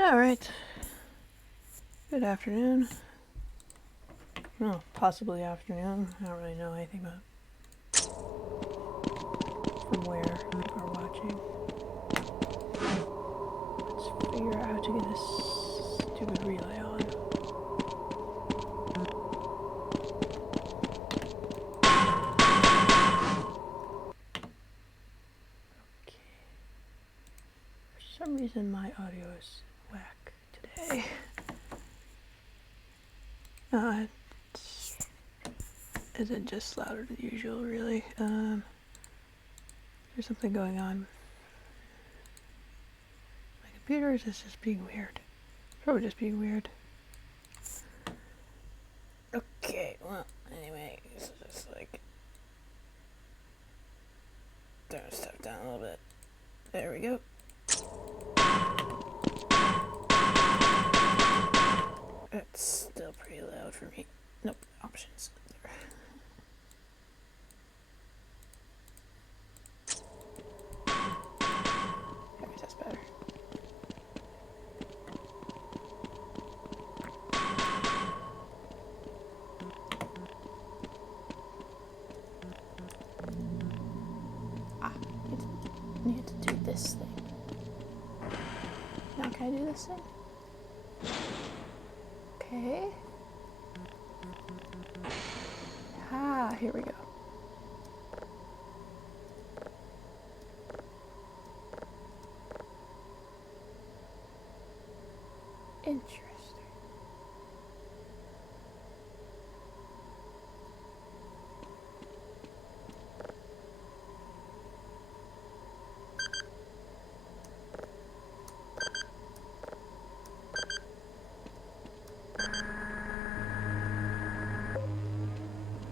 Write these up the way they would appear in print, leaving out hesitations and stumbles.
Alright. Good afternoon. No, possibly afternoon. I don't really know anything about from where people are watching. Let's figure out how to get this stupid relay on. Okay. For some reason my audio is whack today. It isn't just louder than usual, really. There's something going on with my computer. Is this just being weird? Probably just being weird. Okay, well, anyway, this is just like turn stuff down a little bit. There we go. It's still pretty loud for me. Nope, options. There. Maybe that's better. Need to do this thing. Now can I do this thing? Okay. Ah, here we go. Interesting.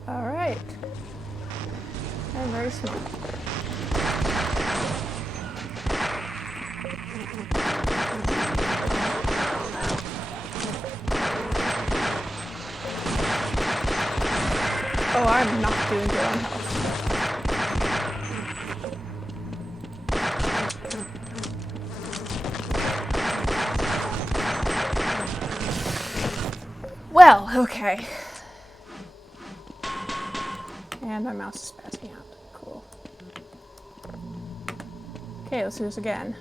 All right. I'm very smart. Oh, I'm not doing good on health. Well, okay. And my mouse is passing out. Cool. Okay, let's do this again.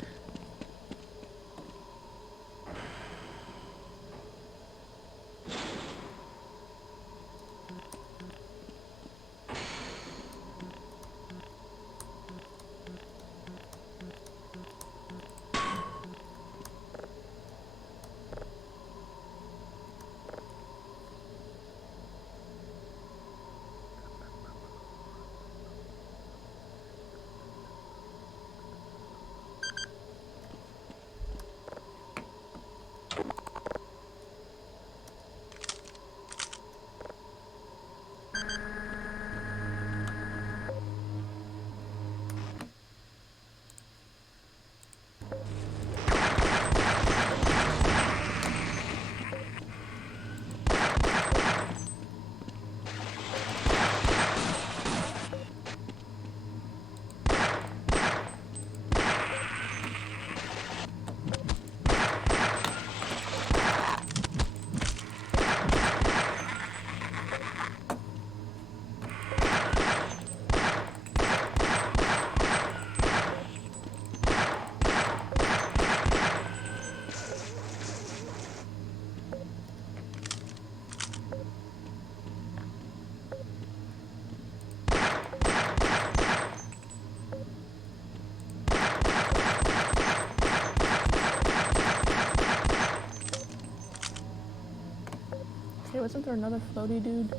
Okay, wasn't there another floaty dude?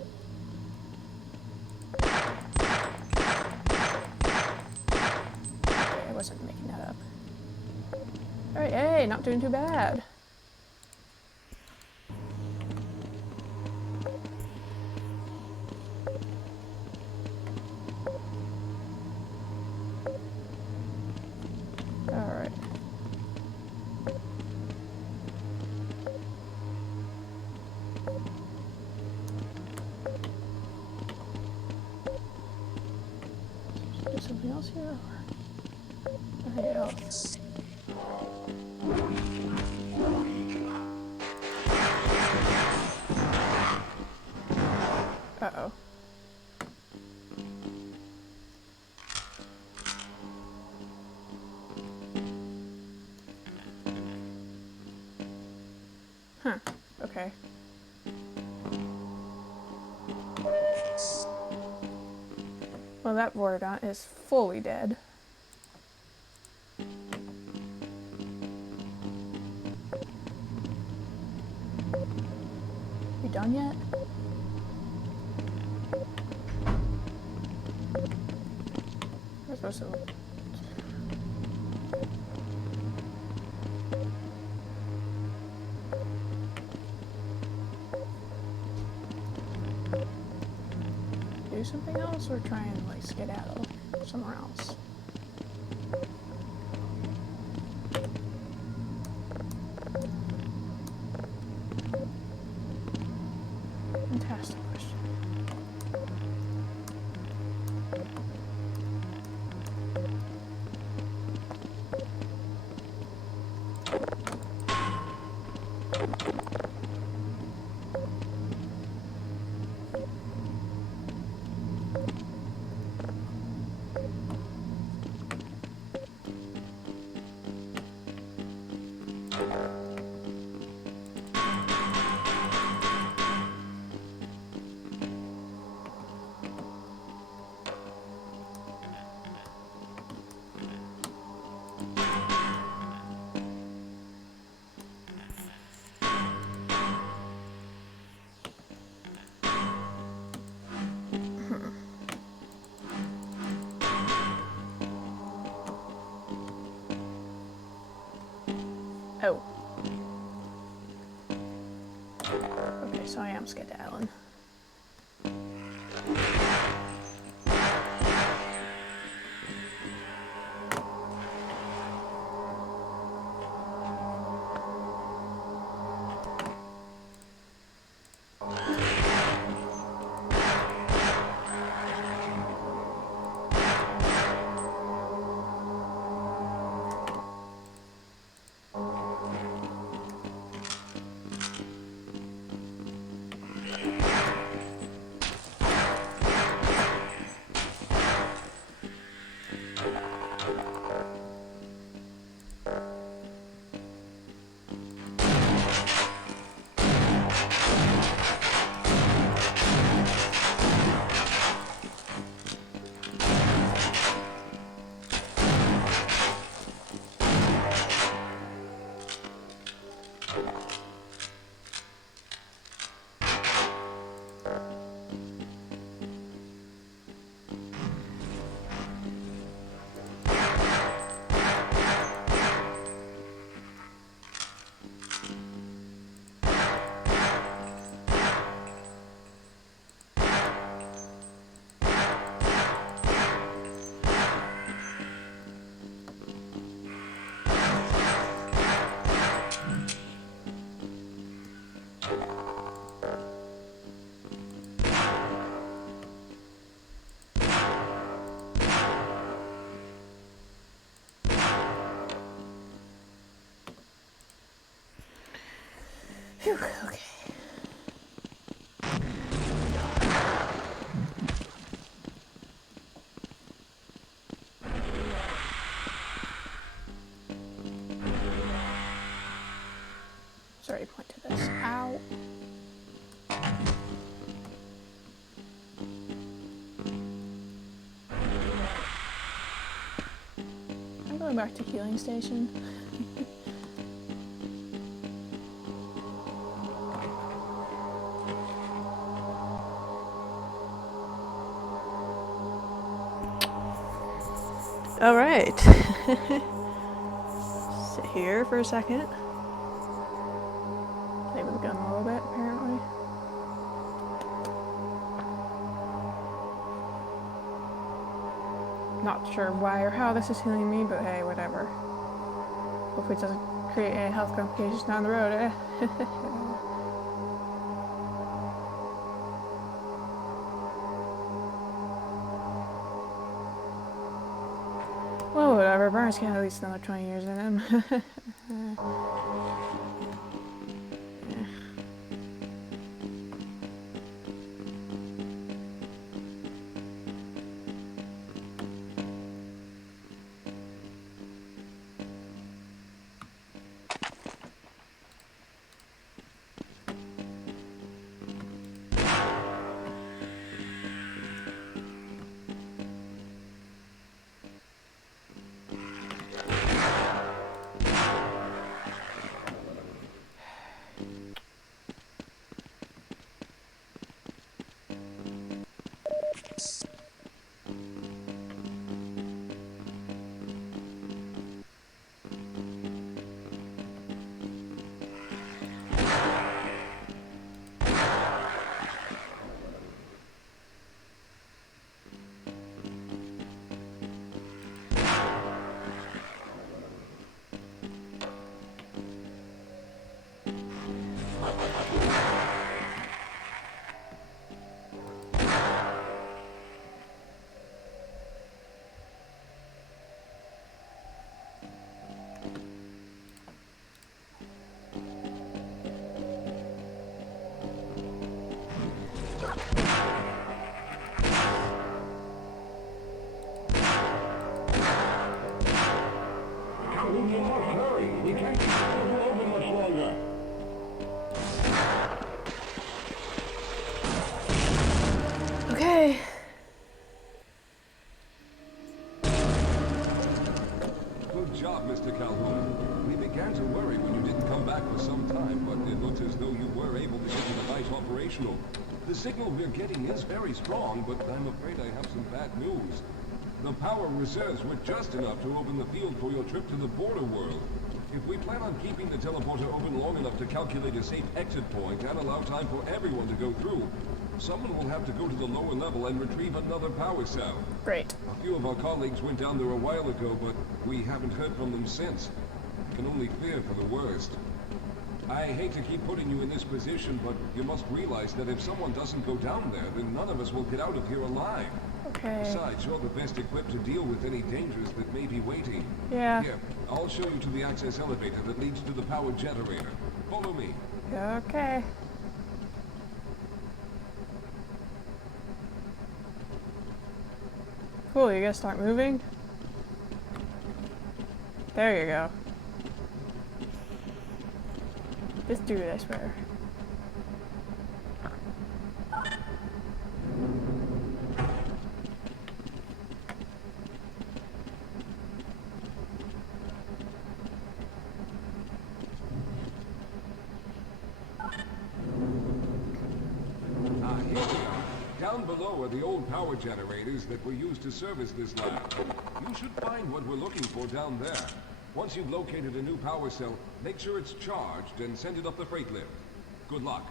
Okay, I wasn't making that up. Alright, hey, not doing too bad. Alright. Do something else here? Or... Okay, else. Huh. Okay. Well, that Vortigon is fully dead. You done yet? We're supposed to... do something else or try and like skedaddle somewhere else? Fantastic question. Oh. Okay, so I am skedaddling. Phew, okay. Sorry, point to this. Ow. I'm going back to healing station. All right. Sit here for a second. Play with the gun a little bit, apparently. Not sure why or how this is healing me, but hey, whatever. Hopefully it doesn't create any health complications down the road, eh? Well, whatever. Barnes got at least another 20 years in him. Mr. Calhoun. We began to worry when you didn't come back for some time, but it looks as though you were able to get the device operational. The signal we're getting is very strong, but I'm afraid I have some bad news. The power reserves were just enough to open the field for your trip to the border world. If we plan on keeping the teleporter open long enough to calculate a safe exit point and allow time for everyone to go through, someone will have to go to the lower level and retrieve another power cell. Great. A few of our colleagues went down there a while ago, but we haven't heard from them since. I can only fear for the worst. I hate to keep putting you in this position, but you must realize that if someone doesn't go down there, then none of us will get out of here alive. Okay. Besides, you're the best equipped to deal with any dangers that may be waiting. Yeah. Here, I'll show you to the access elevator that leads to the power generator. Follow me. Okay. Cool, you guys start moving? There you go. This dude, I swear. Here we are. Down below are the old power generators that were used to service this lab. You should find what we're looking for down there. Once you've located a new power cell, make sure it's charged and send it up the freight lift. Good luck.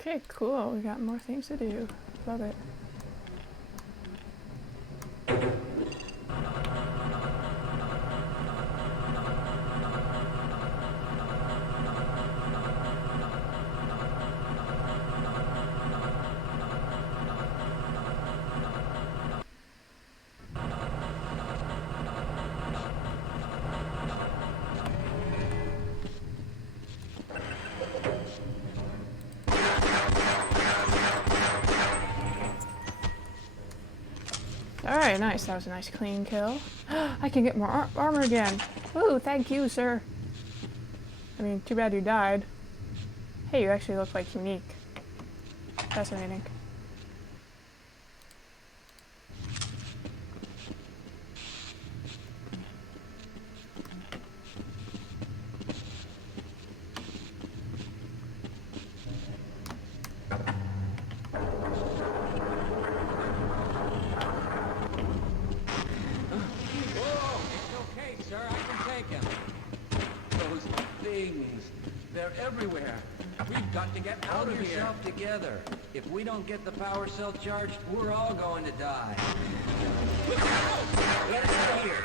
Okay, cool. We got more things to do. Love it. Alright, nice. That was a nice clean kill. I can get more armor again. Ooh, thank you, sir. I mean, too bad you died. Hey, you actually look like unique. Fascinating. They're everywhere. We've got to get out of here. Hold yourself together. If we don't get the power cell charged, we're all going to die. Get out of here.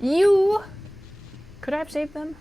You! Could I have saved them?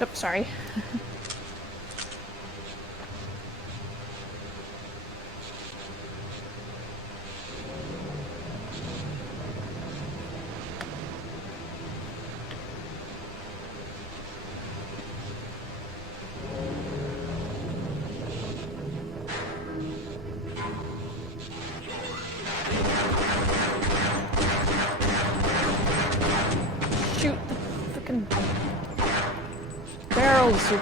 Oops, sorry. Shoot the frickin' barrels.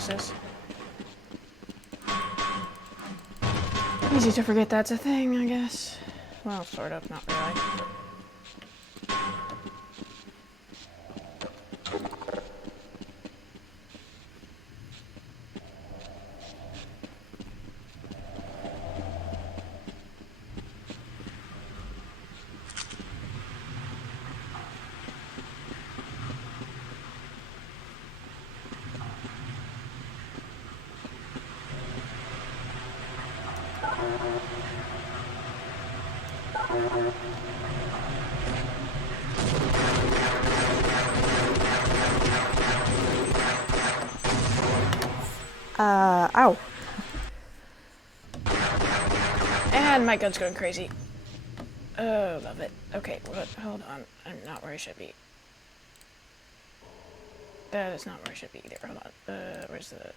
osmosis. Easy to forget that's a thing, I guess. Well, sort of, not really. Ow. And my gun's going crazy. Oh, love it. Okay, hold on. I'm not where I should be. That is not where I should be either. Hold on. Where's the...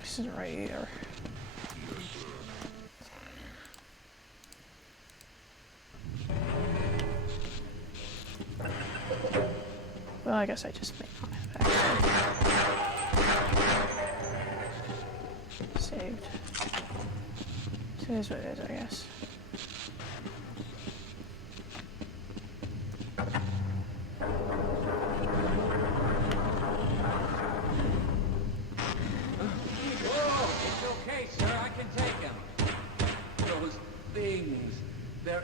This isn't right either. Well, I guess I just made my back. Saved. So it is what it is, I guess.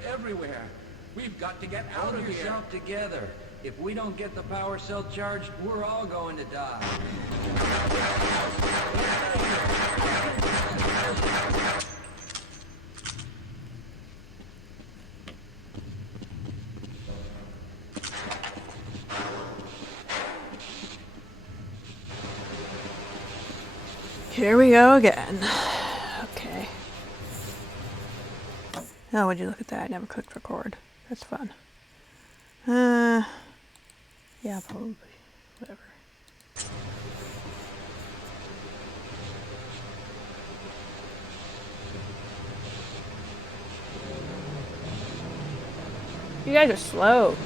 Everywhere. We've got to get out of here. Hold yourself together. If we don't get the power cell charged, we're all going to die. Here we go again. Okay. Oh, would you look at that? I never clicked record. That's fun. Yeah, probably. Whatever. You guys are slow.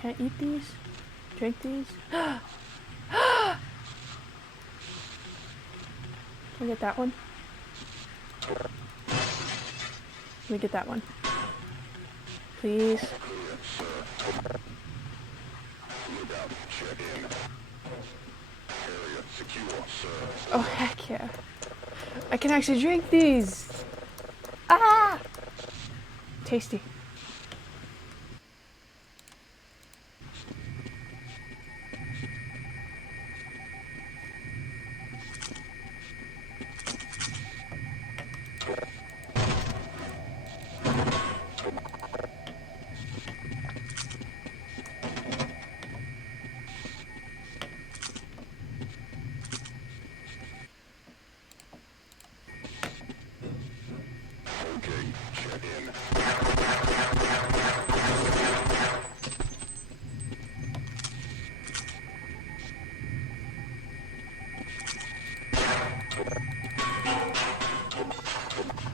Can I eat these? Drink these? Can I get that one? Let me get that one. Please. Oh, heck yeah. I can actually drink these. Ah! Tasty.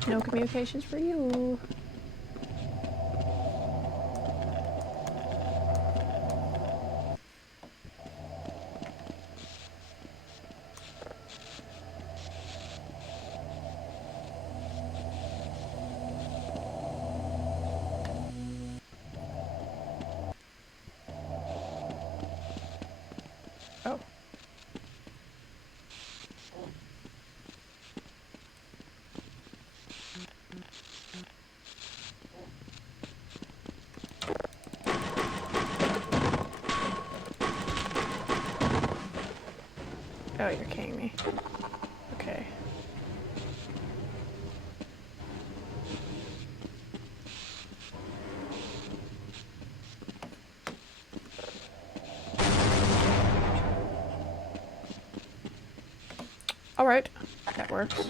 No communications for you. Oh. Oh, you're kidding me. Okay. Alright, that works.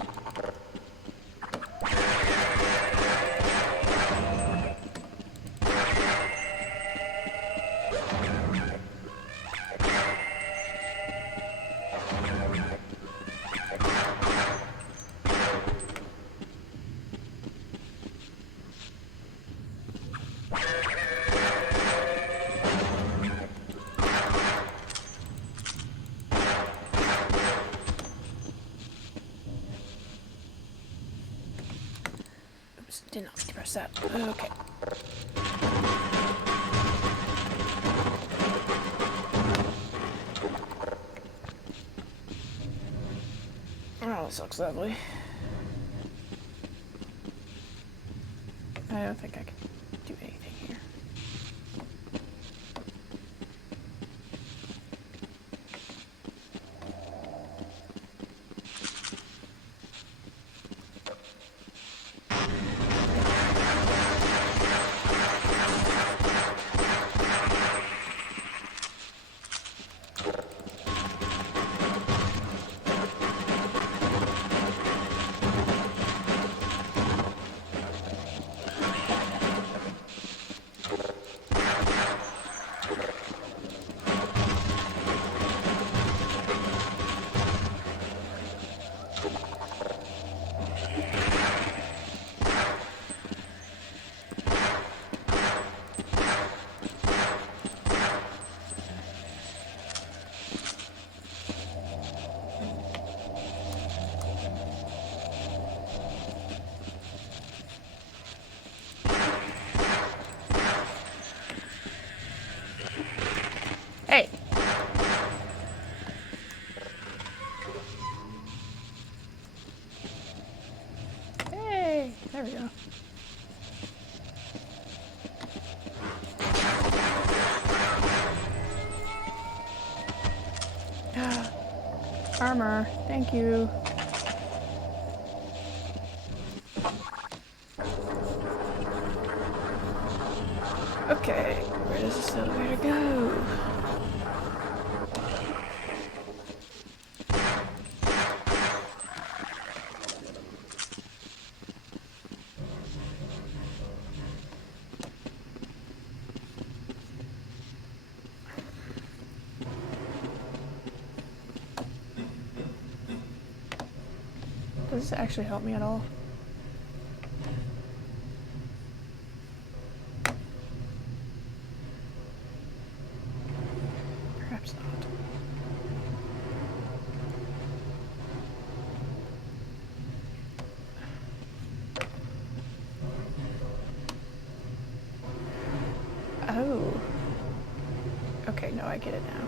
Oops, did not press that. Okay. Oh, this looks lovely. I don't think I can do anything here. Hey! Hey! There we go. Armor. Thank you. Okay, where does this elevator go? Does this actually help me at all? Perhaps not. Oh. Okay, no, I get it now.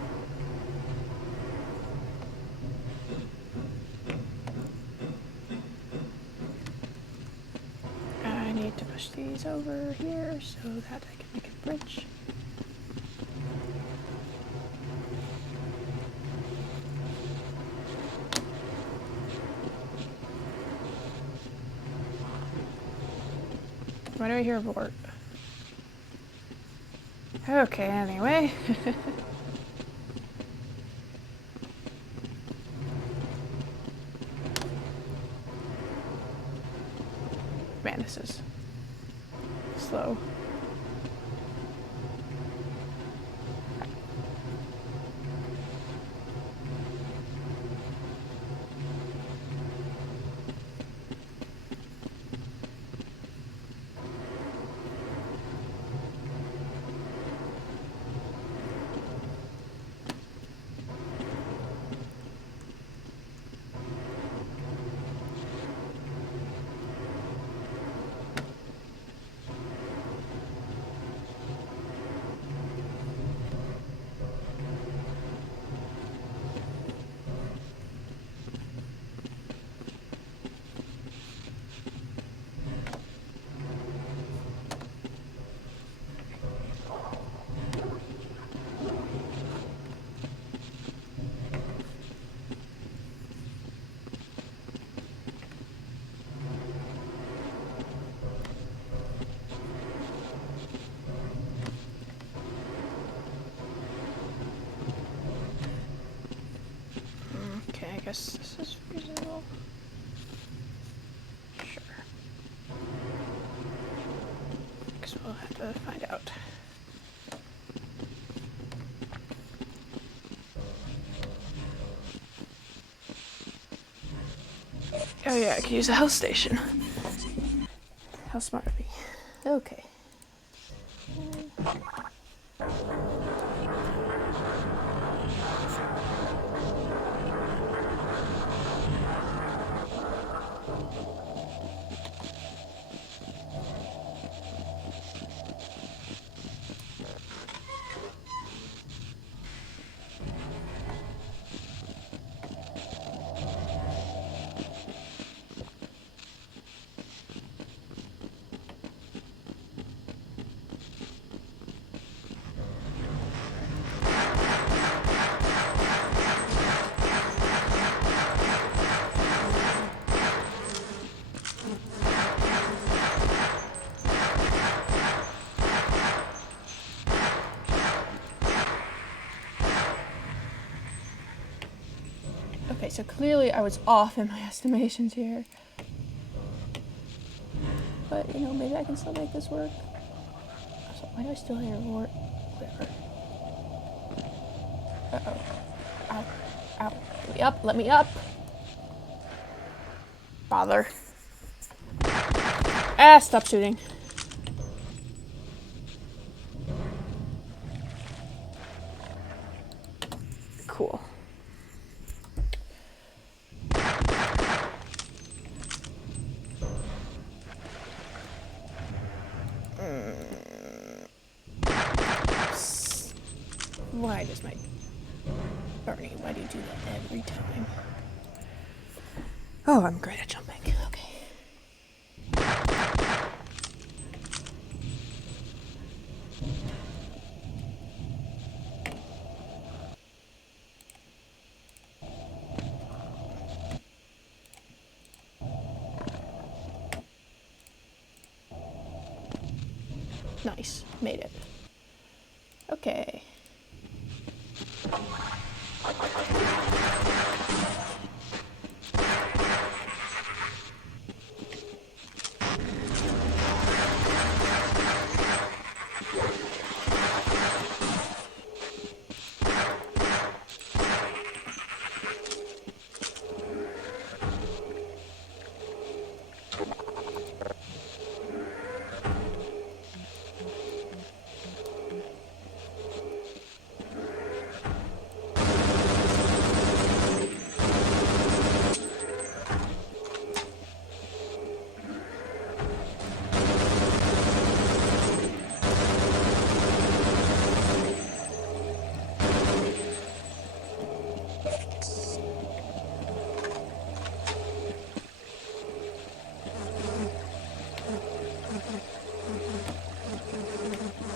I need to push these over here so that I can make a bridge. Why do I hear a Vort? Okay, anyway. Man, this is slow. guess this is reasonable. Sure. Guess we'll have to find out. Oh yeah, I could use a health station. How smart of me. Okay. Okay, so clearly I was off in my estimations here. But, you know, maybe I can still make this work. So why do I still hear a roar? Whatever. Uh-oh. Ow. Ow. Let me up. Let me up. Bother. Ah, stop shooting. Cool. Why does my Bernie, why do you do that every time? Oh, I'm great at jumping. Okay. Nice. Made it. Okay.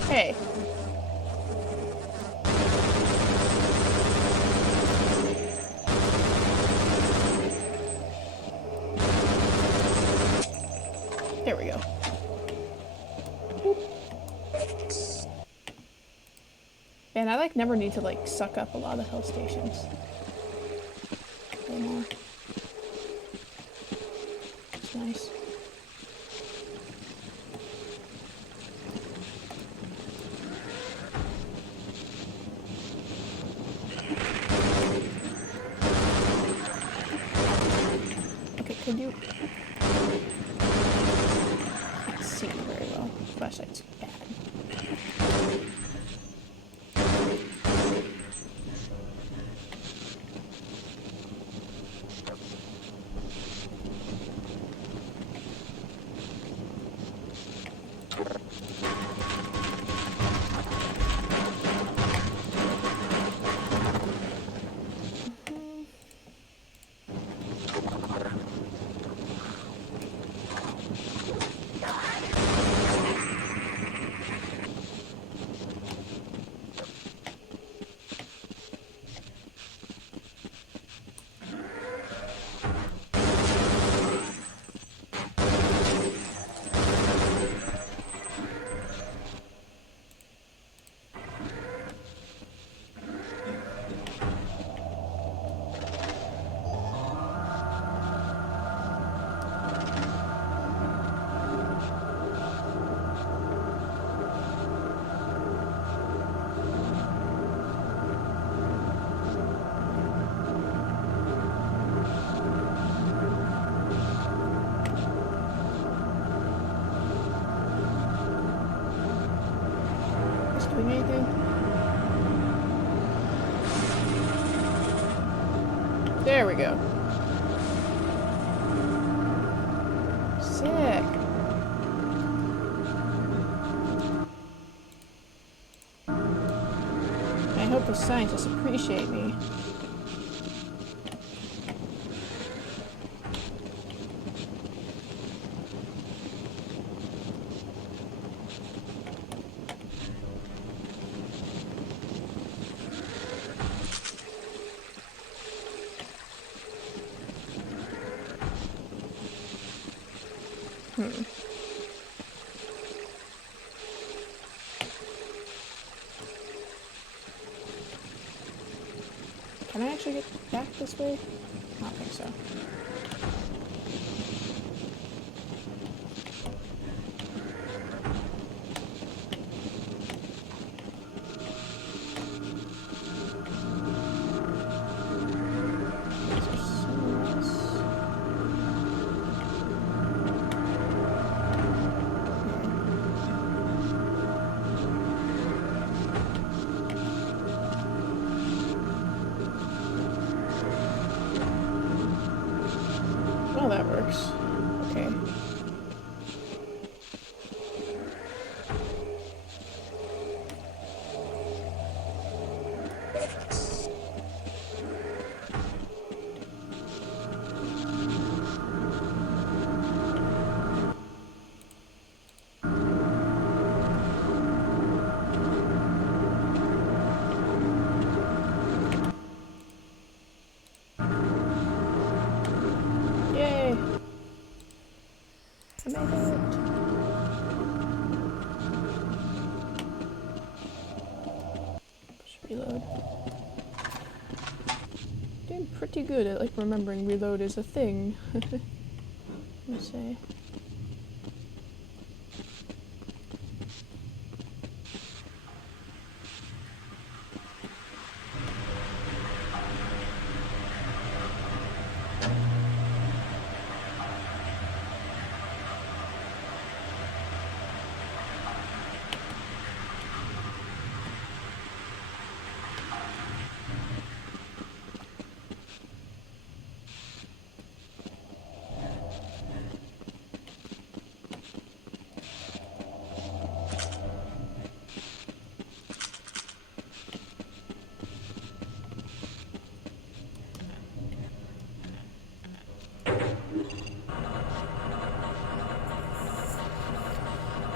Hey. There we go. Man, I like never need to like suck up a lot of health stations anymore. It's nice. Okay, could you? Can't see very well. Flashlight's bad. doing anything? There we go. Sick. I hope the scientists appreciate me. Can I actually get back this way? I don't think so. Is there somewhere else? Oh, that works. Okay. Yay! I made it! Push reload. Doing pretty good at like remembering reload is a thing. Let me say.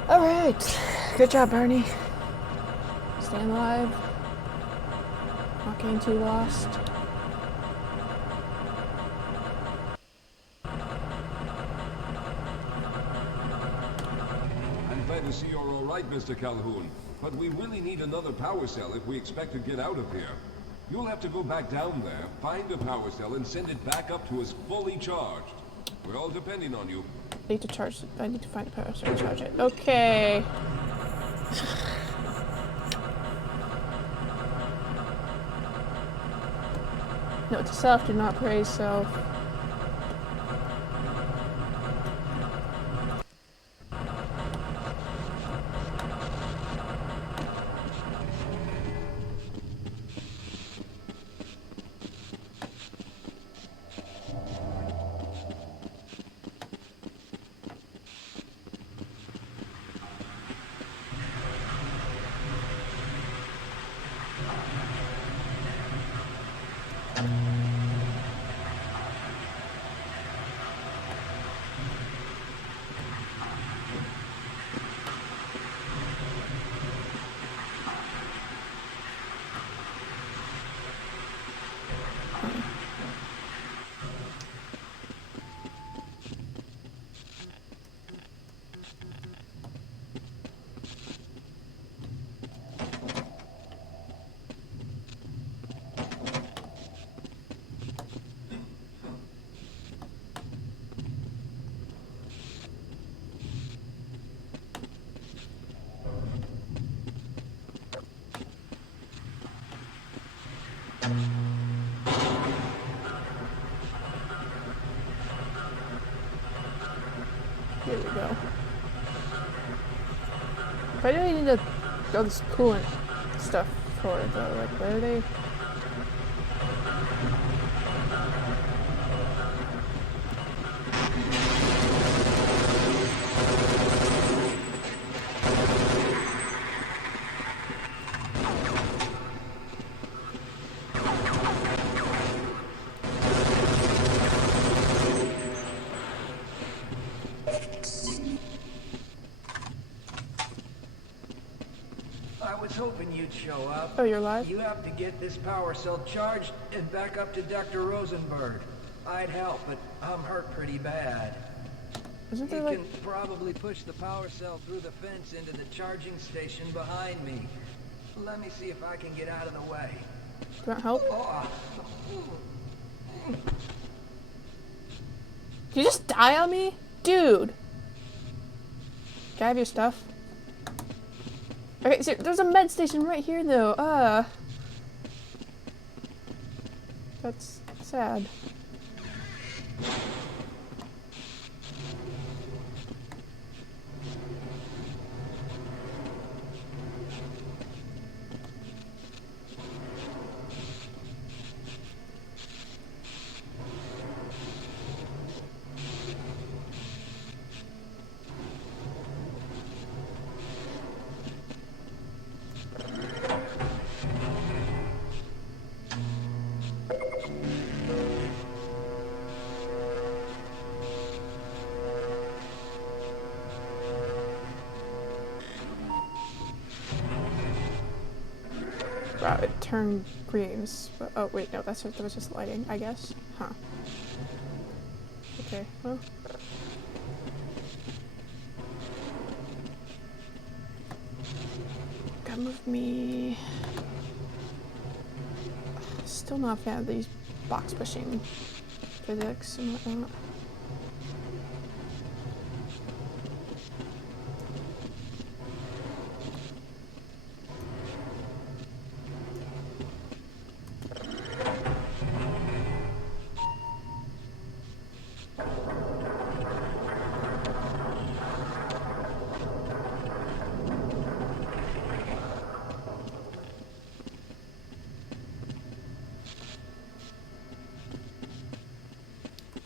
Alright. Good job, Barney. Staying alive. Not getting too lost. I'm glad to see you're all right, Mr. Calhoun. But we really need another power cell if we expect to get out of here. You'll have to go back down there, find a power cell, and send it back up to us fully charged. We're all depending on you. I need to charge. I need to find a power cell to charge it. Okay. Note to self: do not praise self. Here we go. If I really need to all this coolant stuff for though? Like, where are they? I was hoping you'd show up. Oh, you're live? You have to get this power cell charged and back up to Dr. Rosenberg. I'd help, but I'm hurt pretty bad. Isn't You there like... can probably push the power cell through the fence into the charging station behind me. Let me see if I can get out of the way. Do you want help? Oh. Did you just die on me? Dude! Can I have your stuff? Okay, so there's a med station right here though. That's sad. Wow, it turned green. But, oh wait, no, that was just lighting, I guess. Huh. Okay, well. Gotta move me. Still not a fan of these box pushing physics and whatnot.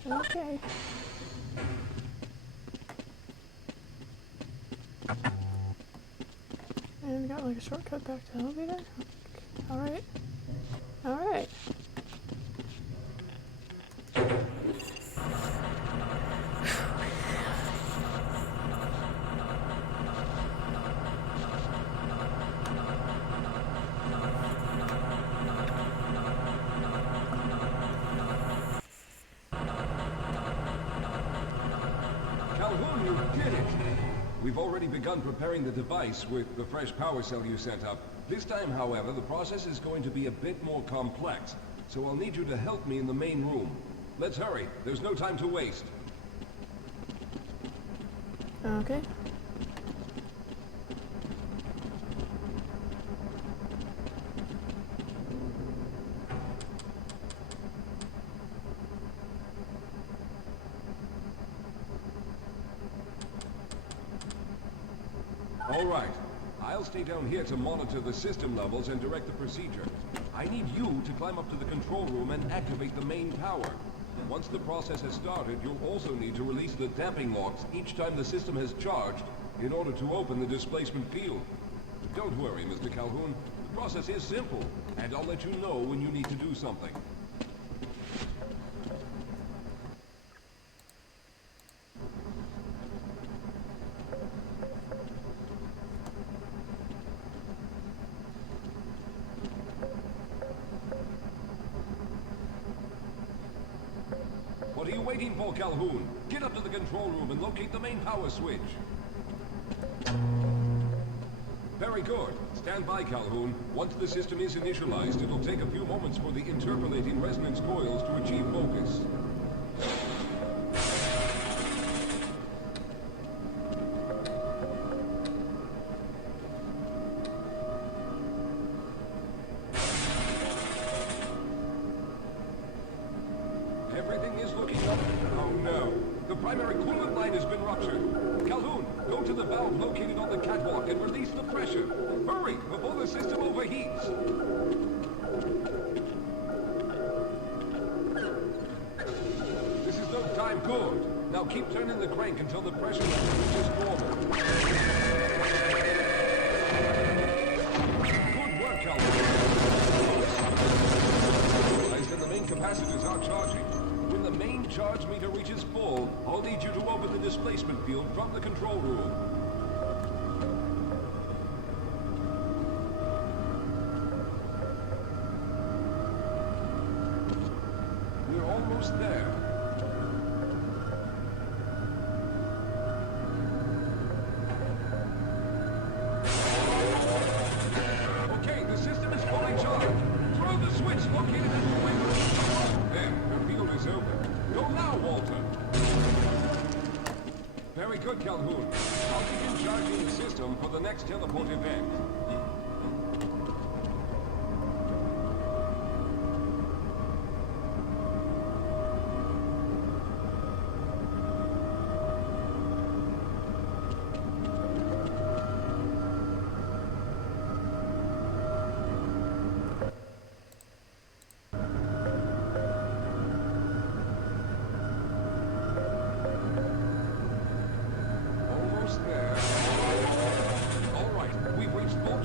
Okay. And got like a shortcut back to the elevator. Alright. Alright. Calhoun, you did it! We've already begun preparing the device with the fresh power cell you sent up. This time, however, the process is going to be a bit more complex, so I'll need you to help me in the main room. Let's hurry. There's no time to waste. Okay. All right. I'll stay down here to monitor the system levels and direct the procedure. I need you to climb up to the control room and activate the main power. Once the process has started, you'll also need to release the damping locks each time the system has charged in order to open the displacement field. Don't worry, Mr. Calhoun. The process is simple, and I'll let you know when you need to do something. What are you waiting for, Calhoun? Get up to the control room and locate the main power switch. Very good. Stand by, Calhoun. Once the system is initialized, it'll take a few moments for the interpolating resonance coils to achieve focus. Everything is looking up. Oh no. The primary primary coolant line has been ruptured. Calhoun, go to the valve located on the catwalk and release the pressure. Hurry, before the system overheats. This is no time. Good. Now keep turning the crank until the pressure level reaches normal. Good work, Calhoun. And the main capacitors are charging. When the main charge meter reaches full, I'll need you to open the displacement field from the control room. We're almost there. Okay, the system is fully charged. Throw the switch located at the window. There, the field is open. Go now, Walter. Very good, Calhoun. I'll begin charging the system for the next teleport event.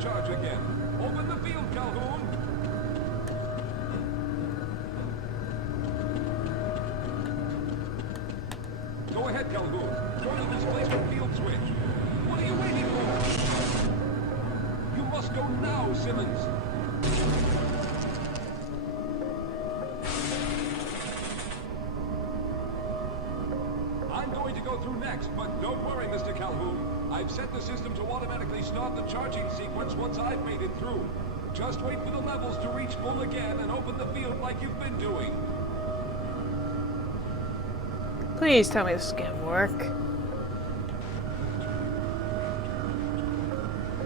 Charge again. Open the field, Calhoun. Go ahead, Calhoun. Throw the displacement field switch. What are you waiting for? You must go now, Simmons. I'm going to go through next, but don't worry, Mr. Calhoun. I've set the system to automatically start the charging sequence once I've made it through. Just wait for the levels to reach full again and open the field like you've been doing. Please tell me this is gonna work.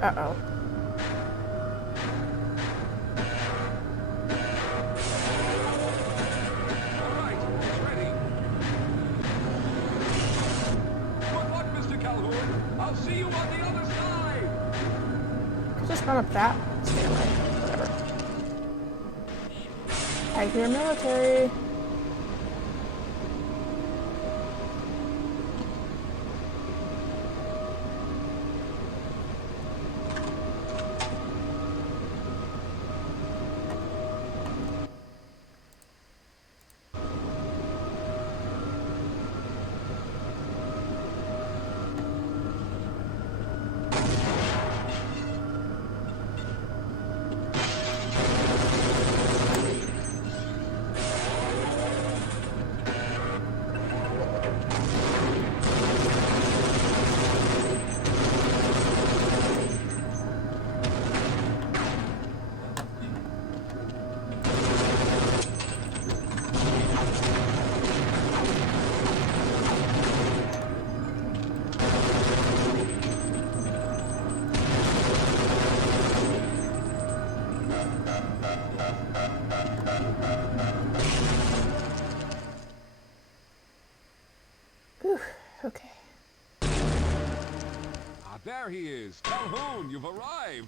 Uh-oh. All right, it's ready. Good luck, Mr. Calhoun. I'll see you on the other side! Could just run up that stairway. Whatever. I hear military. Okay. Ah, there he is. Calhoun, you've arrived.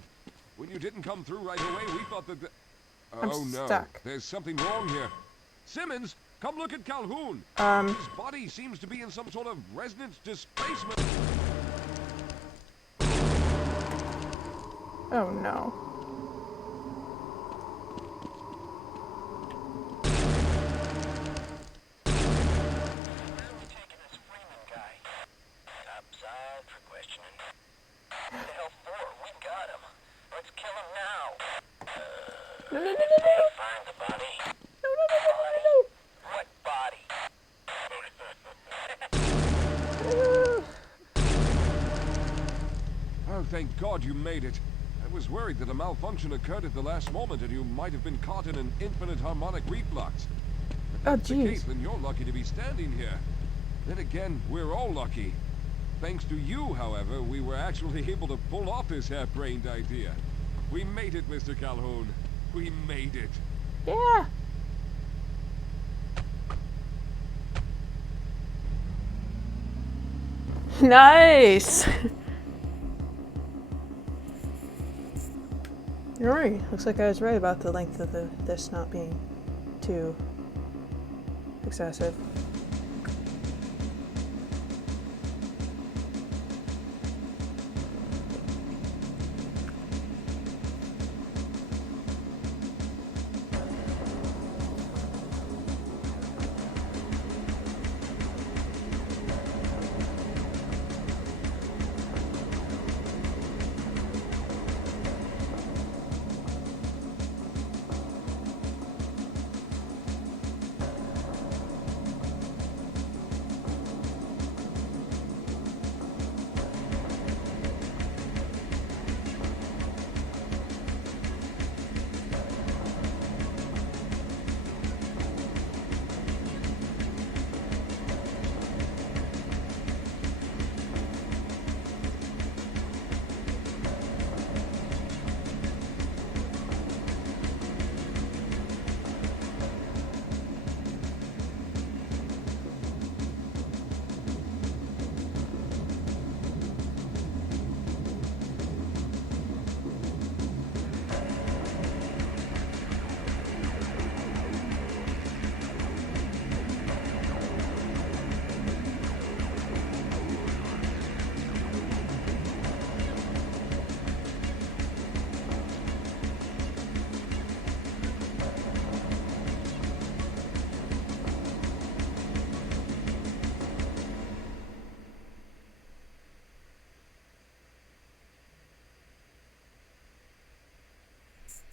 When you didn't come through right away, we thought that I'm Oh no, stuck. there's something wrong here. Simmons, come look at Calhoun. His body seems to be in some sort of resonance displacement. Oh no. No, no, no, no, no! Find the body. No, no, no, no, no, What body? Oh, thank God you made it. I was worried that a malfunction occurred at the last moment and you might have been caught in an infinite harmonic reflux. Oh, If that's the case, jeez. then you're lucky to be standing here. Then again, we're all lucky. Thanks to you, however, we were actually able to pull off this harebrained idea. We made it, Mr. Calhoun. We made it. Nice! Alright, looks like I was right about the length of this not being too excessive.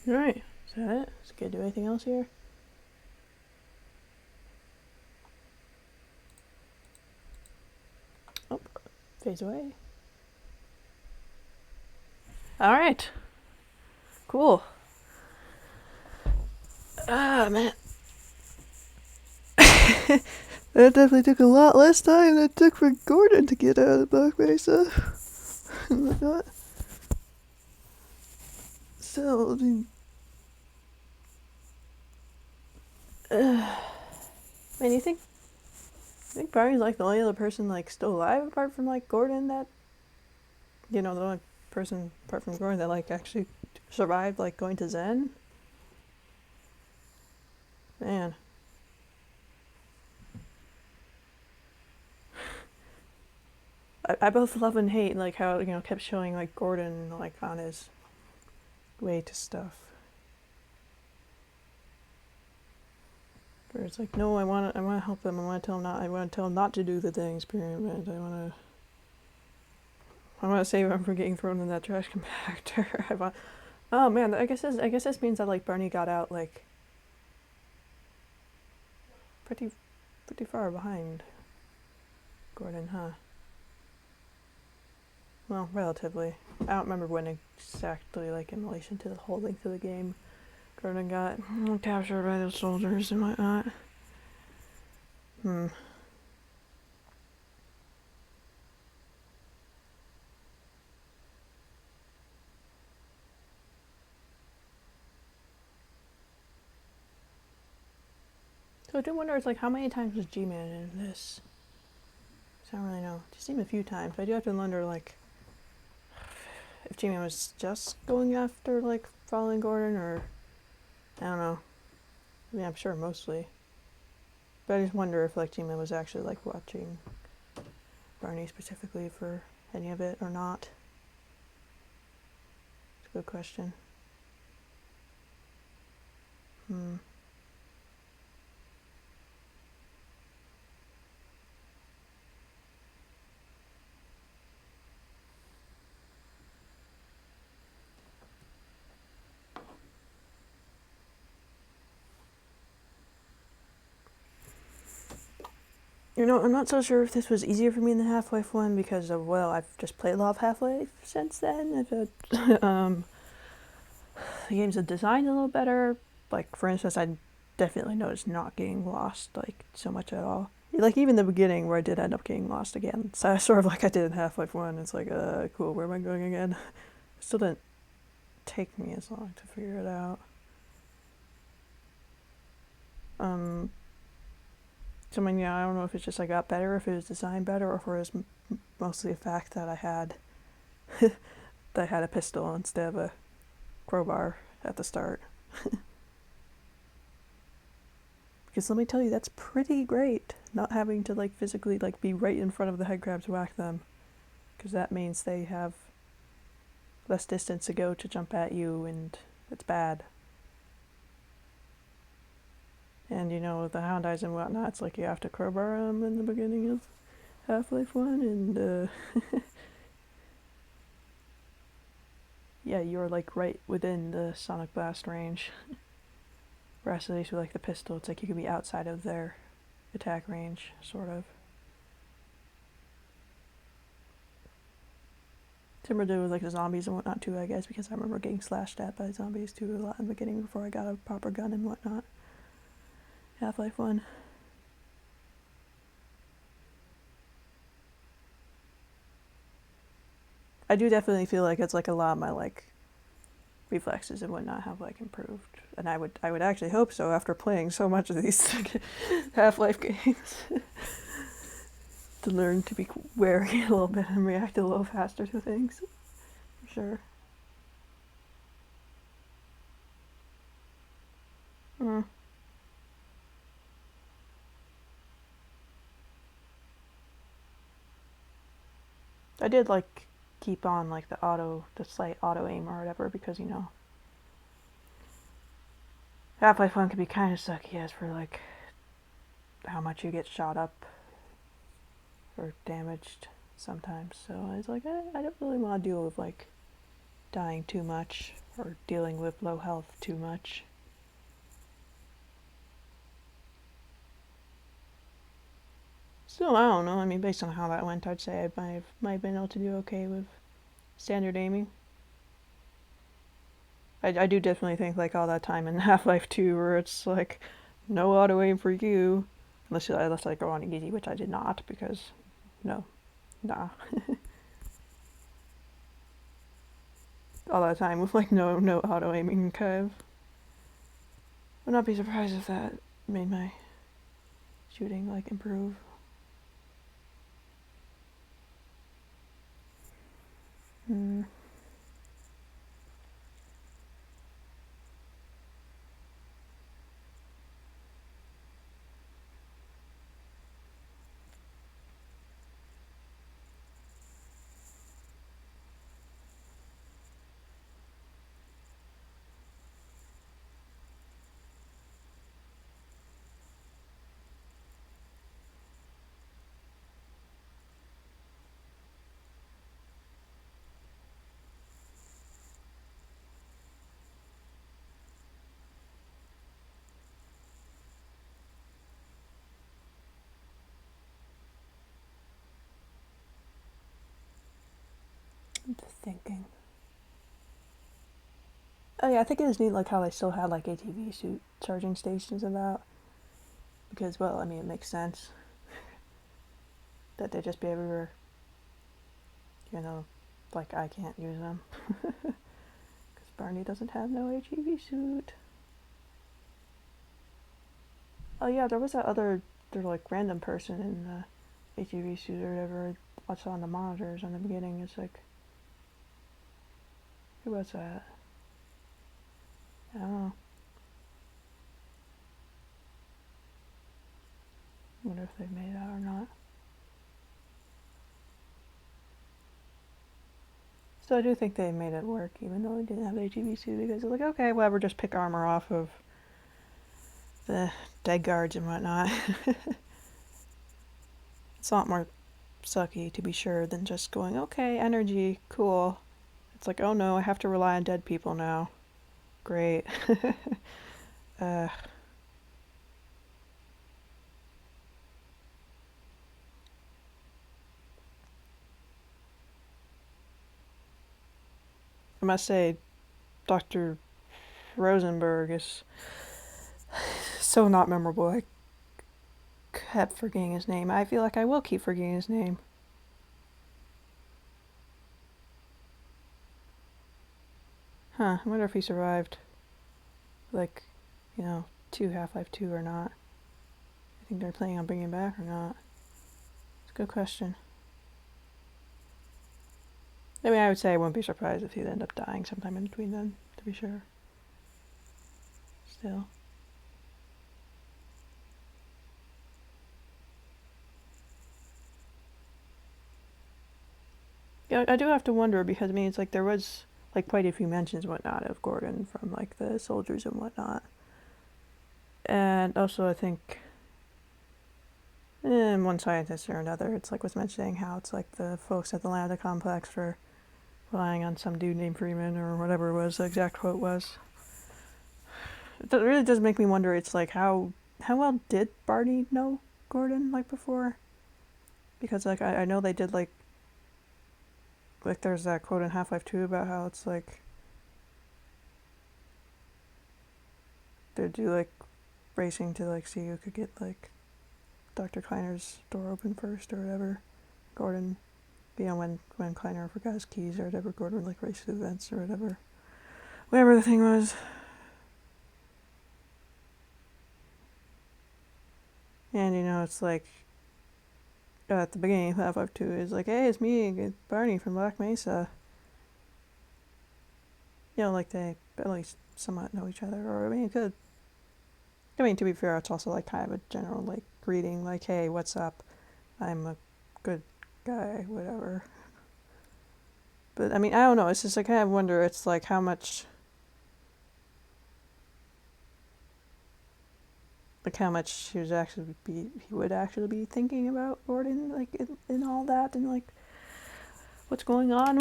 Alright, is that it? Is it good? Do anything else here? Oh, fades away. Alright. Cool. Ah, man. That definitely took a lot less time than it took for Gordon to get out of Black Mesa. And whatnot. So, I mean, man, you think Barney's like the only other person like still alive apart from like Gordon that, you know, the only person apart from Gordon that like actually survived like going to Zen? Man. I both love and hate like how, you know, kept showing like Gordon like on his way to stuff. Where it's like, no, I want to help them. I want to tell him not to do the thing experiment. I want to save him from getting thrown in that trash compactor. Oh man, I guess this means that like Barney got out like pretty far behind Gordon, huh? Well, relatively. I don't remember when exactly, like in relation to the whole length of the game, Gordon got captured by those soldiers and whatnot. So I do wonder, it's like, how many times was G-Man in this? I don't really know. It just seemed a few times. I do have to wonder, like, if G-Man was just going after, like, following Gordon, or I don't know. I mean, I'm sure mostly. But I just wonder if, like, G-Man was actually, like, watching Barney specifically for any of it or not. It's a good question. You know, I'm not so sure if this was easier for me in the Half-Life 1 because of, well, I've just played a lot of Half-Life since then. I've had, the games are designed a little better. Like, for instance, I definitely noticed not getting lost, like, so much at all. Like, even the beginning where I did end up getting lost again. So, sort of like I did in Half-Life 1. It's like, cool, where am I going again? It still didn't take me as long to figure it out. So, I mean, yeah, I don't know if it's just I got better, if it was designed better, or if it was mostly the fact that I had a pistol instead of a crowbar at the start. Because let me tell you, that's pretty great, not having to like physically like be right in front of the headcrabs to whack them. Because that means they have less distance to go to jump at you, and it's bad. And you know, the hound eyes and whatnot, it's like you have to crowbar them in the beginning of Half-Life 1, and yeah, you're like right within the sonic blast range. Whereas at least with like the pistol, it's like you can be outside of their attack range, sort of. Similar to like the zombies and whatnot too, I guess, because I remember getting slashed at by zombies too a lot in the beginning before I got a proper gun and whatnot. Half-Life 1. I do definitely feel like it's like a lot of my like reflexes and whatnot have like improved, and I would actually hope so after playing so much of these Half-Life games to learn to be wary a little bit and react a little faster to things, for sure. Mm. I did like keep on like the slight auto aim or whatever, because you know Half-Life 1 can be kind of sucky as for like how much you get shot up or damaged sometimes. So it's like I don't really want to deal with like dying too much or dealing with low health too much. Still, I don't know. I mean, based on how that went, I'd say I might have been able to do okay with standard aiming. I do definitely think like all that time in Half-Life 2 where it's like no auto aim for you unless I go on easy, which I did not, because no, nah. All that time with like no auto aiming, kind of. Would not be surprised if that made my shooting like improve. Hmm. I'm just thinking. Oh yeah, I think it is neat like how they still had like ATV suit charging stations about. Because, well, I mean, it makes sense that they just be everywhere. You know, like I can't use them. Because Barney doesn't have no ATV suit. Oh yeah, there was that other, like random person in the ATV suit or whatever I saw on the monitors in the beginning. It's like, who was that? I don't know. I wonder if they made that or not. So I do think they made it work, even though they didn't have the ATV suit, because they're like, okay, whatever, just pick armor off of the dead guards and whatnot. It's a lot more sucky, to be sure, than just going, okay, energy, cool. It's like, oh no, I have to rely on dead people now. Great. uh, I must say, Dr. Rosenberg is so not memorable. I kept forgetting his name. I feel like I will keep forgetting his name. Huh, I wonder if he survived, like, you know, 2 or not. I think they're planning on bringing him back or not. It's a good question. I mean, I would say I wouldn't be surprised if he'd end up dying sometime in between then, to be sure. Still. Yeah, I do have to wonder because, I mean, it's like there was, like, quite a few mentions and whatnot of Gordon from, like, the soldiers and whatnot. And also, I think, one scientist or another, it's like was mentioning how it's like the folks at the Lambda complex for relying on some dude named Freeman or whatever it was, the exact quote was. It really does make me wonder, it's like how well did Barney know Gordon, like, before? Because, like, I know they did, like there's that quote in Half-Life 2 about how it's like they do like racing to like see who could get like Dr. Kleiner's door open first or whatever. Gordon, you know, when Kleiner forgot his keys or whatever, Gordon would like race to the vents or whatever. Whatever the thing was. And you know, it's like at the beginning of Half-Life 2 is like, hey, it's me, it's Barney from Black Mesa. You know, like they at least somewhat know each other, or I mean, it could. I mean, to be fair, it's also like kind of a general like greeting, like, hey, what's up? I'm a good guy, whatever. But I mean, I don't know. It's just I kind of wonder. It's like how much. Like how much he would actually be thinking about Gordon, like in all that, and like what's going on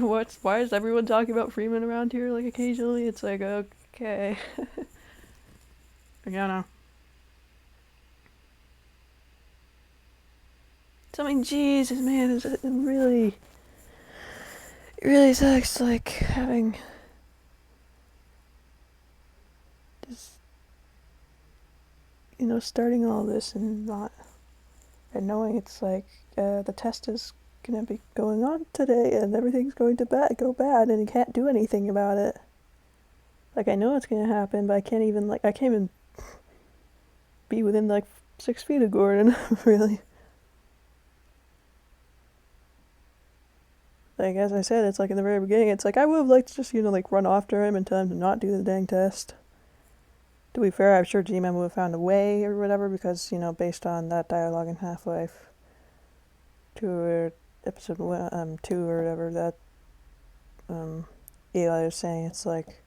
with why is everyone talking about Freeman around here, like occasionally? It's like, okay. I don't know. So I mean, Jesus, man, it really sucks, like having just, you know, starting all this and knowing it's like the test is gonna be going on today and everything's going to go bad and you can't do anything about it. Like, I know it's gonna happen, but I can't even be within like 6 feet of Gordon, really. Like, as I said, it's like in the very beginning, it's like I would have liked to just, you know, like run after him and tell him to not do the dang test. To be fair, I'm sure G-Man would have found a way or whatever, because, you know, based on that dialogue in Half-Life 2 or episode 2 or whatever, that Eli was saying, it's like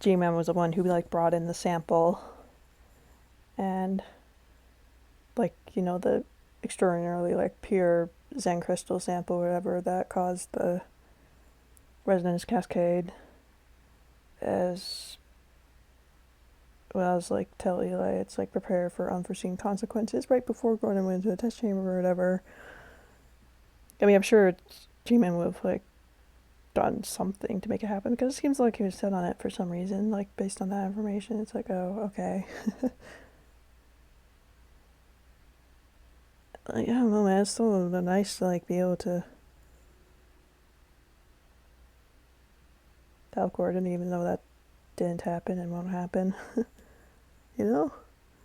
G-Man was the one who like brought in the sample and like, you know, the extraordinarily like pure Zen crystal sample or whatever that caused the resonance cascade, as well as like tell Eli it's like prepare for unforeseen consequences right before Gordon went into the test chamber or whatever. I mean, I'm sure G-Man would have like done something to make it happen, because it seems like he was set on it for some reason, like based on that information. It's like, oh, okay. Like, I don't know, man, it's still nice to like be able to tell Gordon, even though that didn't happen and won't happen. You know?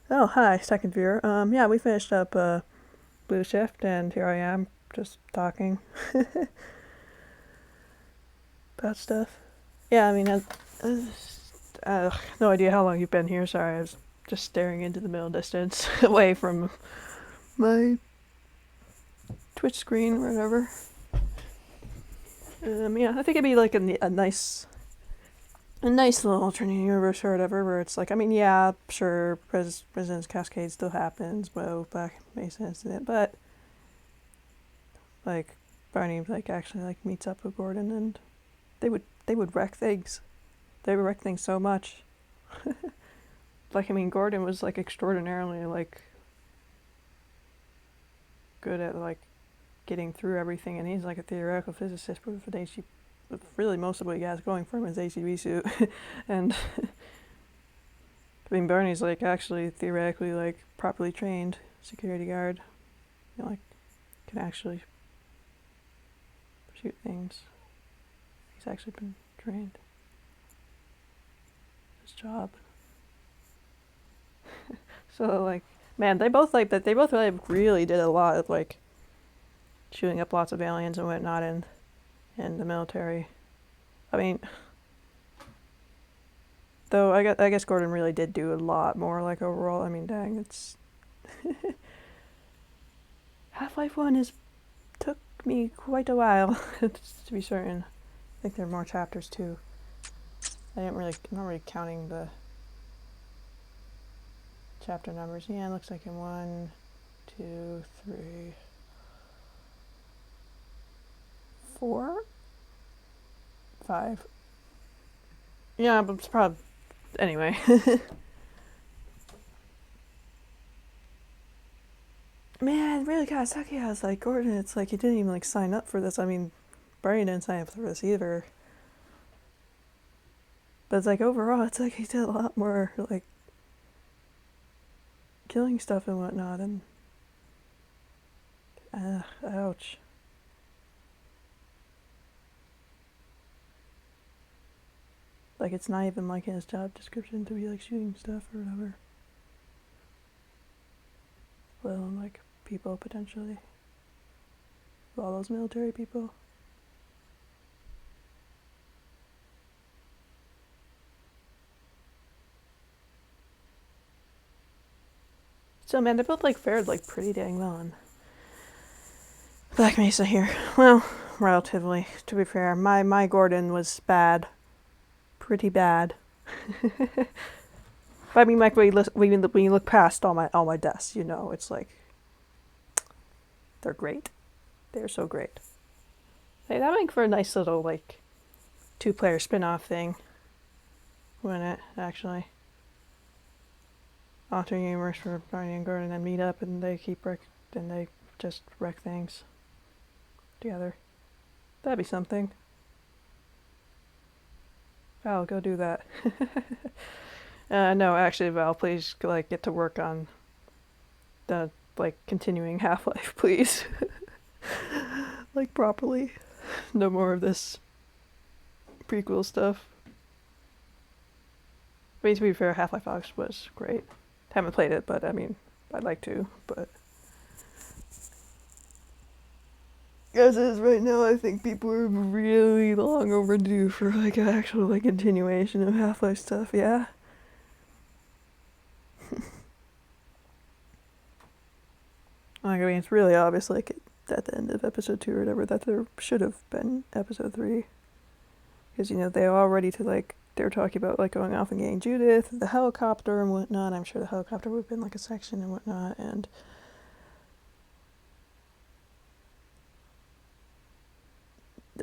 Oh, hi, second viewer. Yeah, we finished up Blue Shift, and here I am, just talking about stuff. Yeah, I mean, no idea how long you've been here. Sorry, I was just staring into the middle distance, away from my Twitch screen or whatever. Yeah, I think it'd be like a nice little alternate universe or whatever, where it's like, I mean, yeah, sure, Resonance Cascade still happens, well, Black Mesa incident, but like Barney like actually like meets up with Gordon, and they would wreck things. They would wreck things so much. Like, I mean, Gordon was like extraordinarily like good at like getting through everything, and he's like a theoretical physicist, but with AC, really most of what he has going for him is ACB suit. And I mean, Barney's like actually theoretically like properly trained security guard, you know, like can actually shoot things. He's actually been trained. His job. So like, man, they both really did a lot of like shooting up lots of aliens and whatnot, and in the military. I mean, though I guess Gordon really did do a lot more, like, overall. I mean, dang, it's... Half-Life 1 took me quite a while, to be certain. I think there are more chapters, too. I'm not really counting the chapter numbers. Yeah, it looks like in 1, 2, 3, 4, 5. Yeah, but it's probably... Anyway. Man, it really got sucky. I was like, Gordon, it's like you didn't even like sign up for this. I mean, Brian didn't sign up for this either. But it's like overall, it's like he did a lot more like killing stuff and whatnot, and ouch. Like it's not even like in his job description to be like shooting stuff or whatever. Let alone like people potentially. All those military people. So man, they both like fared like pretty dang well in Black Mesa here. Well, relatively, to be fair. My Gordon was bad. Pretty bad. But I mean, like when you look past all my deaths, you know, it's like they're great. They're so great. Hey, that make for a nice little like 2-player spin-off thing, wouldn't it? Actually, alternate universe for Barney and Gordon and meet up, and they just wreck things together. That'd be something. Val, go do that. No, actually, Val, please like get to work on the like continuing Half-Life, please. Like properly. No more of this prequel stuff. I mean, to be fair, Half-Life Alyx was great. Haven't played it, but I mean, I'd like to, but as is right now, I think people are really long overdue for like an actual like continuation of Half-Life stuff, yeah? Like, I mean, it's really obvious, like, at the end of episode 2 or whatever, that there should have been episode 3. Because, you know, they were all ready to, like, they were talking about, like, going off and getting Judith, the helicopter and whatnot. I'm sure the helicopter would have been, like, a section and whatnot, and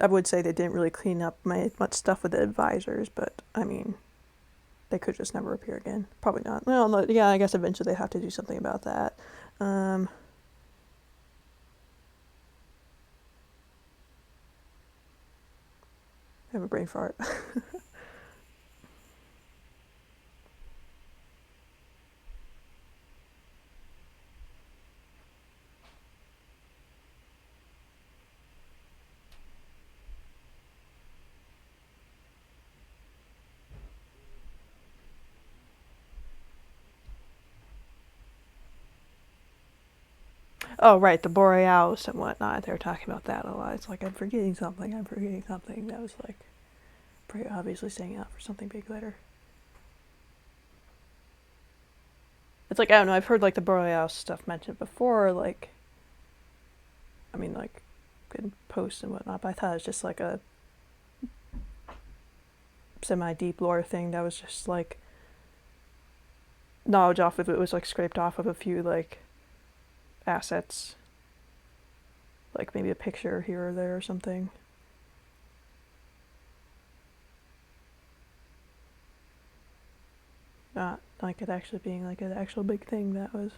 I would say they didn't really clean up much stuff with the advisors, but, I mean, they could just never appear again. Probably not. Well, no, yeah, I guess eventually they have to do something about that. I have a brain fart. Oh, right, the Borealis and whatnot. They were talking about that a lot. It's like, I'm forgetting something. That was like pretty obviously staying out for something big later. It's like, I don't know, I've heard like the Borealis stuff mentioned before, like, I mean, like, in posts and whatnot, but I thought it was just like a semi-deep lore thing that was just like knowledge off of it was like scraped off of a few like assets, like maybe a picture here or there or something. Not like it actually being like an actual big thing that was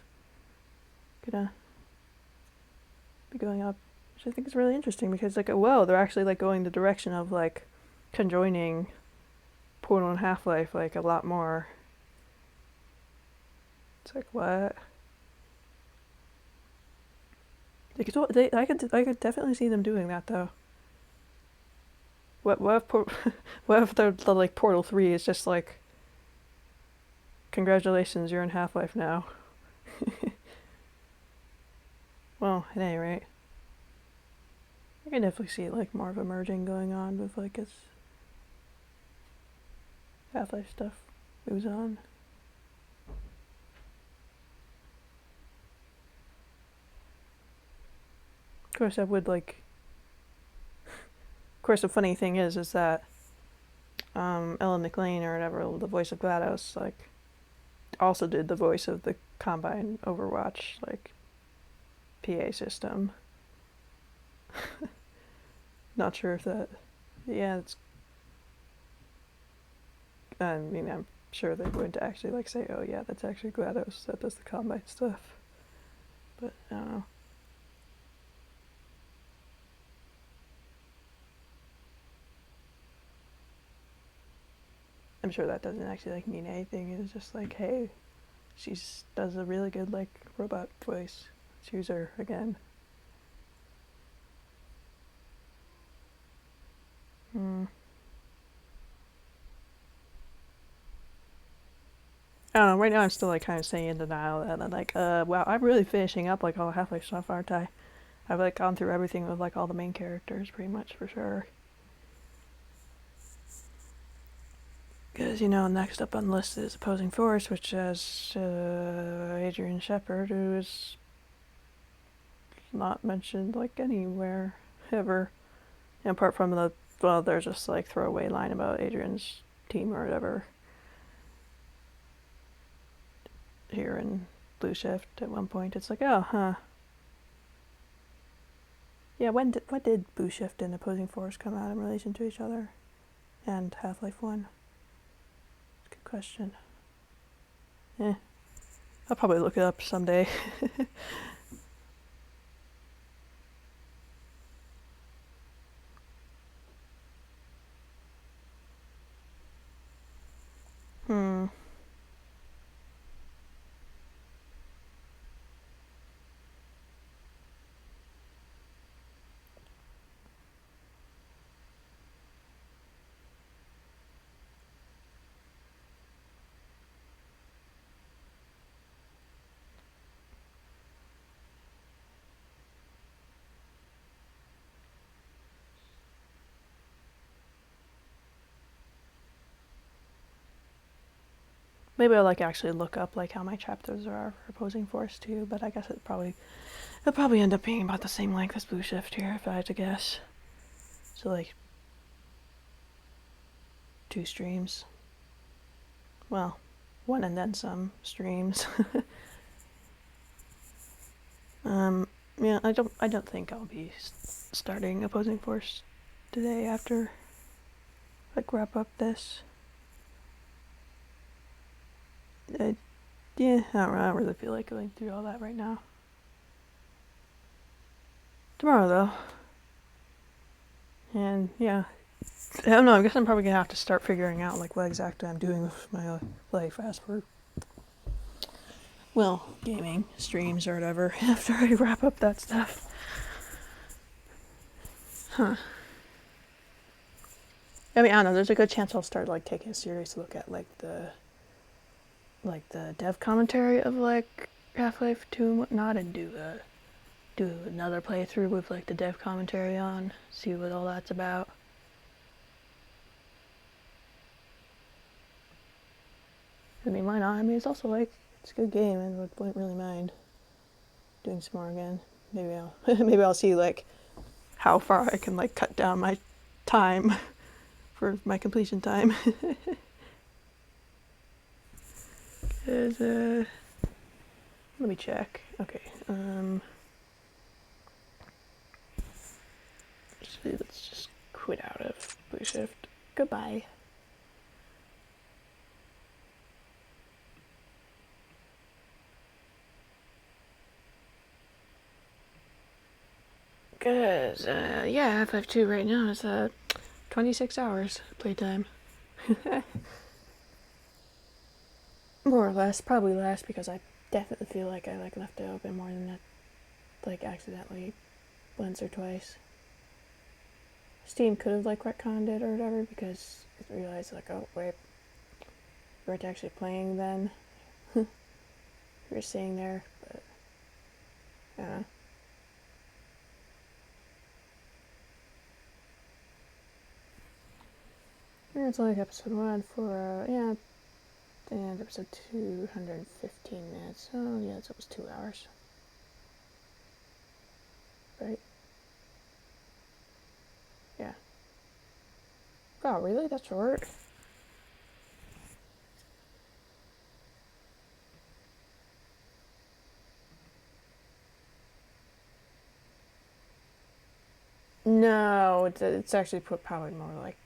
gonna be going up, which I think is really interesting because like, well, they're actually like going the direction of like conjoining Portal and Half-Life like a lot more. It's like, what? I could definitely see them doing that though. What if the like Portal 3 is just like, congratulations, you're in Half-Life now. Well, at any rate, I can definitely see like more of a merging going on with like as Half-Life stuff moves on. Of course, I would like. Of course, the funny thing is that Ellen McLean or whatever, the voice of GLaDOS, like, also did the voice of the Combine Overwatch like PA system. Not sure if that. Yeah, it's. I mean, I'm sure they would actually like say, "Oh yeah, that's actually GLaDOS that does the Combine stuff," but I don't know. I'm sure that doesn't actually like mean anything. It's just like, hey, she does a really good like robot voice. Let's use her again. I don't know. Right now, I'm still like kind of staying in denial, and I'm like, wow, I'm really finishing up like all Half-Life stuff, aren't I? I've like gone through everything with like all the main characters, pretty much for sure. Because next up on the list is Opposing Force, which has Adrian Shepard, who is not mentioned like anywhere ever, apart from there's just like throwaway line about Adrian's team or whatever here in Blue Shift at one point. It's like, oh, huh. Yeah, when did Blue Shift and Opposing Force come out in relation to each other? And Half-Life 1? Good question. I'll probably look it up someday. Hmm. Maybe I'll like actually look up like how my chapters are for Opposing Force too, but I guess it'll probably end up being about the same length as Blue Shift here if I had to guess. So like 2 streams. Well, 1 and then some streams. Yeah, I don't think I'll be starting Opposing Force today after like wrap up this. Yeah, I don't really feel like going through all that right now. Tomorrow though. And yeah, I don't know, I guess I'm probably gonna have to start figuring out like what exactly I'm doing with my life as for, well, gaming, streams or whatever, after I wrap up that stuff. Huh. I mean, I don't know, there's a good chance I'll start like taking a serious look at like the dev commentary of like Half-Life 2 and whatnot, and do another playthrough with like the dev commentary on, see what all that's about. I mean, why not? I mean, it's also like, it's a good game and wouldn't really mind doing some more again. Maybe I'll see like how far I can like cut down my time for my completion time. Cause, let me check. Okay, let's just quit out of Blue Shift. Goodbye. Cause, yeah, Half-Life 2 right now is 26 hours playtime. More or less, probably less, because I definitely feel like I like left it open more than that, like accidentally once or twice. Steam could have like retconned it or whatever, because I realized like, oh wait, we weren't actually playing then. We were staying there, but yeah. It's like episode 1 for, yeah, and episode 215 minutes. Oh, yeah, it's almost 2 hours. Right? Yeah. Oh, really? That's short? No, it's actually put probably more like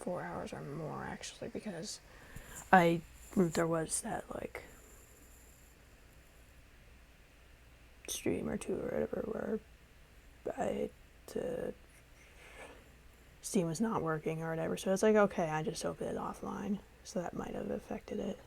4 hours or more, actually, because there was that, like, stream or two or whatever where Steam was not working or whatever, so it's like, okay, I just opened it offline, so that might have affected it.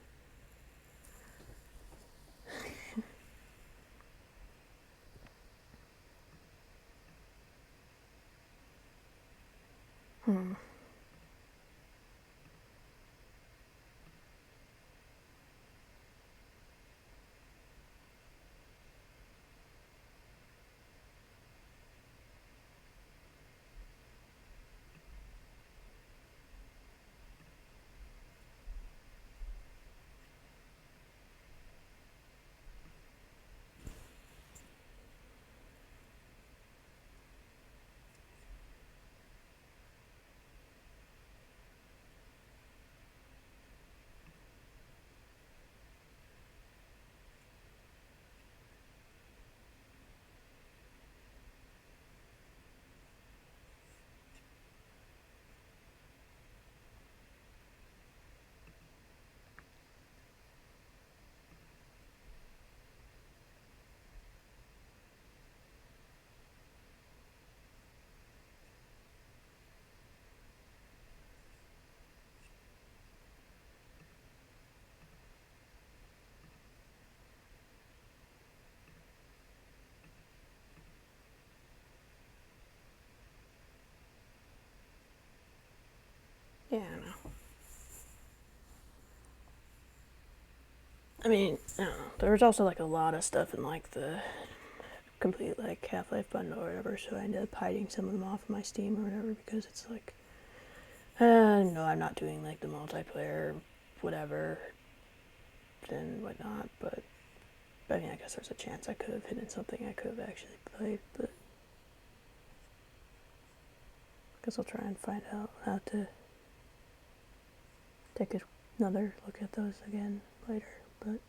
Yeah, I know. I mean, I don't know. There was also, like, a lot of stuff in, like, the complete, like, Half-Life bundle or whatever, so I ended up hiding some of them off of my Steam or whatever, because it's like, no, I'm not doing, like, the multiplayer, whatever, and whatnot, but, I mean, I guess there's a chance I could have hidden something I could have actually played, but I guess I'll try and find out how to take another look at those again later, but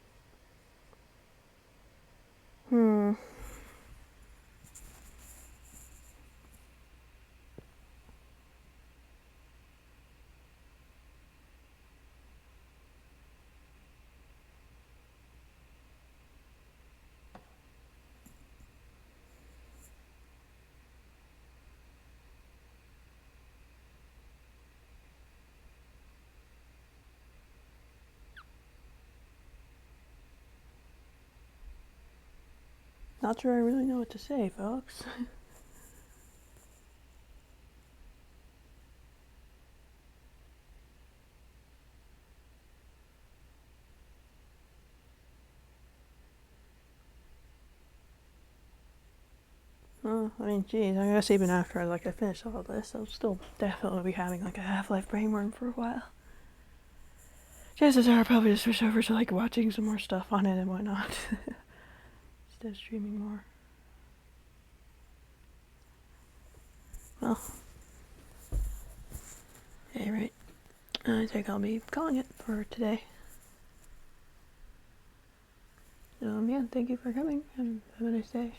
not sure I really know what to say, folks. Well, I mean, geez, I guess even after I finish all this, I'll still definitely be having like a Half-Life brainworm for a while. Chances are I'll probably just switch over to like watching some more stuff on it and whatnot instead of streaming more. Well, hey, right. I think I'll be calling it for today. Yeah, thank you for coming and have a nice day.